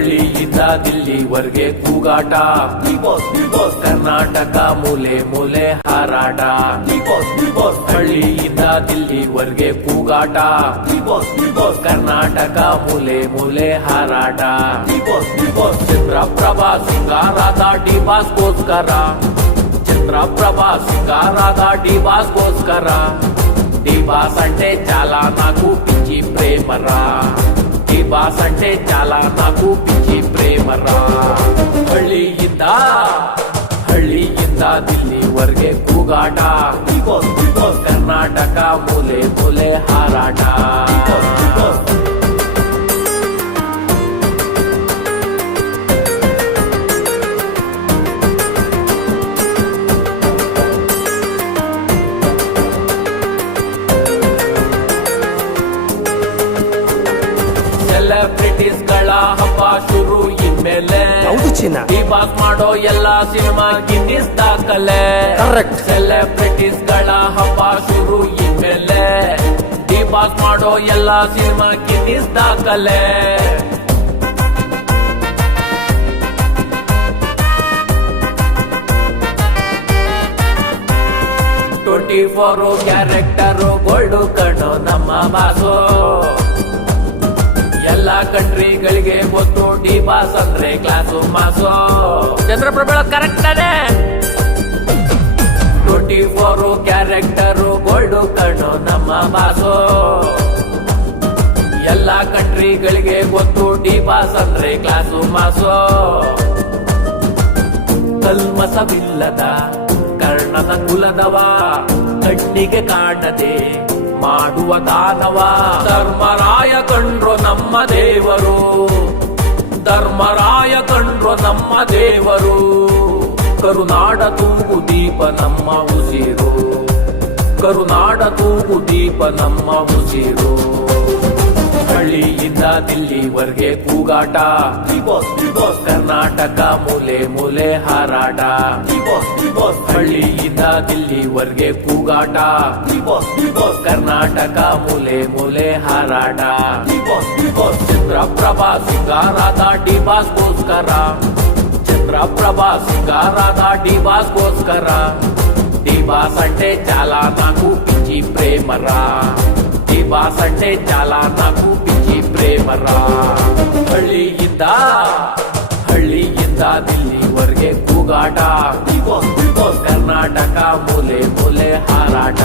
ಹಳ್ಳಿಯಿಂದ ದಿಲ್ಲಿವರೆಗೆ ಕೂಗಾಟ, ಕರ್ನಾಟಕ ಮೂಲೆ ಮೂಲೆ ಹಾರಾಟ. ಹಳ್ಳಿಯಿಂದ ದಿಲ್ಲಿವರೆಗೆ ಕೂಗಾಟ, ಕರ್ನಾಟಕ ಮೂಲೆ ಮೂಲೆ ಹಾರಾಟ. ಚಂದ್ರಪ್ರಭಾ ಸಿಂಗಾರದ ಡಿಬಾಸ್ಗೋಸ್ಕರ, ಚಂದ್ರಪ್ರಭಾ ಸಿಂಗಾರದ ಡಿಬಾಸ್ಗೋಸ್ಕರ. ಡಿಬಾಸ್ అంటే చాలా నాకు పిచ్చి ప్రేమరా, ಡಿಬಾಸ್ అంటే చాలా నాకు పిచ్చి ప్రేమరా. ಹಳ್ಳಿಯಿಂದ ದಿಲ್ಲಿವರೆಗೆ ಕೂಗಾಟ, ಕರ್ನಾಟಕ ಮೂಲೆ ಮೂಲೆ ಹಾರಾಟ. ಸೆಲೆಬ್ರಿಟೀಸ್ ಗಳ ಹಬ್ಬ ಶುರು ಇನ್ಮೇಲೆ, ಡಿಬಾಸ್ ಮಾಡೋ ಎಲ್ಲ ಸಿನಿಮಾ ಗಿನ್ನಿಸ್ ದಾಖಲೆ. ಸೆಲೆಬ್ರಿಟೀಸ್ ಗಳ ಹಬ್ಬ ಶುರು ಇನ್ಮೇಲೆ, ಡಿಬಾಸ್ ಮಾಡೋ ಎಲ್ಲ ಸಿನಿಮಾ ಗಿನ್ನಿಸ್ ದಾಖಲೆ. 24 ಕ್ಯಾರೆಕ್ಟರ್ ಗೋಲ್ಡು ಕಣ್ಣು ನಮ್ಮ ಬಾಸು. ಎಲ್ಲ ಕಂಟ್ರಿಗಳಿಗೆ ಗೊತ್ತು ಡಿಬಾಸ್ ಅಂದ್ರೆ ಕ್ಲಾಸು ಮಾಸು. ಚಂದ್ರಪ್ರಭಾ ಕರೆಕ್ಟ್ ತಾನೆ. 24 ಕ್ಯಾರೆಕ್ಟರ್ ಗೋಲ್ಡು ಕಣ್ಣು ನಮ್ಮ ಬಾಸು. ಎಲ್ಲ ಕಂಟ್ರಿಗಳಿಗೆ ಗೊತ್ತು ಡಿಬಾಸ್ ಅಂದ್ರೆ ಕ್ಲಾಸು ಮಾಸು. ಕಲ್ಮಸವಿಲ್ಲದ ಕರ್ಣದ ಕುಲದವ, ಕಣ್ಣಿಗೆ ಕಾಣದೆ ಮಾಡುವ ದಾನವ. ಧರ್ಮರಾಯ ಕಂಡ್ರು ನಮ್ಮ ದೇವರು, ಧರ್ಮರಾಯ ಕಂಡ್ರು ನಮ್ಮ ದೇವರು. ಕರುನಾಡ ತೂಗು ದೀಪ ನಮ್ಮ ಉಸಿರು, ಕರುನಾಡ ತೂಗು ದೀಪ ನಮ್ಮ ಉಸಿರು. ಹಳ್ಳಿಯಿಂದ ದಿಲ್ಲಿವರೆಗೆ ಕೂಗಾಟ, ಕರ್ನಾಟಕ ಮೂಲೆ ಮೂಲೆ ಹಾರಾಟ. ಹಳ್ಳಿಯಿಂದ ದಿಲ್ಲಿವರೆಗೆ ಕೂಗಾಟ, ಕರ್ನಾಟಕ ಮೂಲೆ ಮೂಲೆ ಹಾರಾಟ. ಚಂದ್ರಪ್ರಭಾ ಸಿಂಗಾರದ ಡಿಬಾಸ್ಗೋಸ್ಕರ, చంద్రప్రభా సింగారాధ డిబాస్కోస్కర. డిబాస్ అంటే చాలా నాకు పిచ్చి ప్రేమరా, డిబాస్ అంటే చాలా నాకు పిచ్చి ప్రేమరా. ಹಳ್ಳಿಯಿಂದ ದಿಲ್ಲಿವರೆಗೆ ಕೂಗಾಟ, ಕರ್ನಾಟಕ ಮೂಲೆ ಮೂಲೆ ಹಾರಾಟ.